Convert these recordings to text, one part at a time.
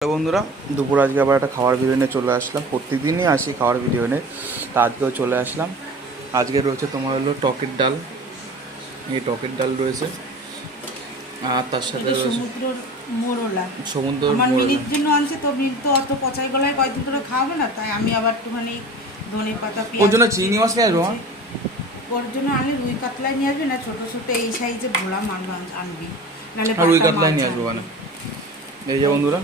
Hello বন্ধুরা, দুপুর আজকে আবার একটা খাওয়ার ভিডিও নিয়ে চলে আসলাম। প্রতিদিনই আসি খাওয়ার ভিডিও নিয়ে, তা আজকেও চলে আসলাম। আজকে রয়েছে তোমার হলো টকের ডাল, এই টকের ডাল রয়েছে, আর তার সাথে রয়েছে সমুদ্রের মোরলা। সমুদ্রের আমার মোরলা। মিনির জন্য আনছে, তো মিনি তো অত পচাই গলায় কয়েকদিন ধরে খাওয়াবে না, তাই আমি আবার একটুখানি ধনে পাতা ওর পেঁয়াজ জন্য চিংড়ি মাছ নিয়ে আসবো। ওর জন্য আনলে রুই কাতলাই নিয়ে আসবে, না ছোটো ছোটো এই সাইজে ভোলা মাছ আনবি, নাহলে রুই বাটা কাতলাই মাছ নিয়ে আসবো। মানে আনবি। এই যে বন্ধুরা,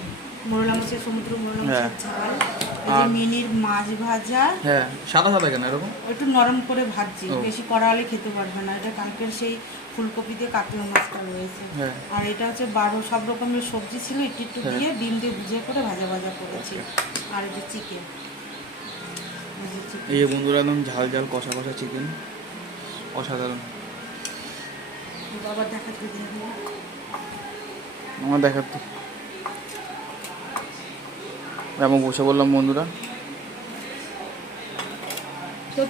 মোরলা মাছের সমুদ্র মোরলা হ্যাঁ, মাছের ঝাল, এই যে আর মিনির মাছ ভাজা। হ্যাঁ, সাদা সাদা কেন এরকম? একটু নরম করে ভাজছি, ও। বেশি কড়া হলে খেতে পারবে না। এটা কালকের সেই ফুলকপি দিয়ে কাতলা মাছটা রয়েছে। হ্যাঁ, আর এটা হচ্ছে 12 সব রকমের সবজি ছিল, একটু একটু হ্যাঁ, দিয়ে ডিম দিয়ে ভুজিয়ে করে ভাজা ভাজা করেছি। আর এটা চিকেন। এই যে বন্ধুরা, একদম ঝাল ঝাল কষা কষা চিকেন, অসাধারণ। আবার দেখাতে দিন, আমার দেখাতে এমন বসে বললাম বন্ধুরা।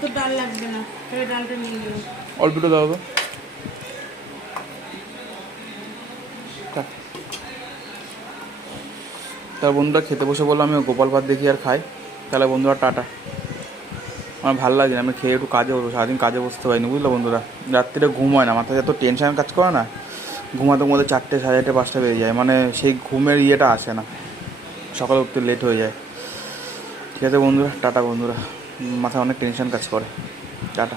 তো ডাল লাগবে না, তবে ডালটা নিয়ে গেল। অল্পটা দাও তো। তার বন্ধুরা খেতে বসে বললো আমি গোপাল ভাত দেখি আর খাই। তাহলে বন্ধুরা টাটা। আমার ভালো লাগে না, আমি খেয়ে একটু কাজে বসবো। সারাদিন কাজে বসতে পারিনি, বুঝলো বন্ধুরা। রাত্রিরে ঘুম হয় না, মাথায় এত টেনশন কাজ করে না, ঘুমাতে ঘুমাতে 4টে, 4:30, 5টা বেজে যায়। মানে সেই ঘুমের ইয়েটা আসে না, সকালে উঠতে লেট হয়ে যায়। ঠিক আছে বন্ধুরা, টাটা বন্ধুরা, মাথায় অনেক টেনশন কাজ করে। টাটা।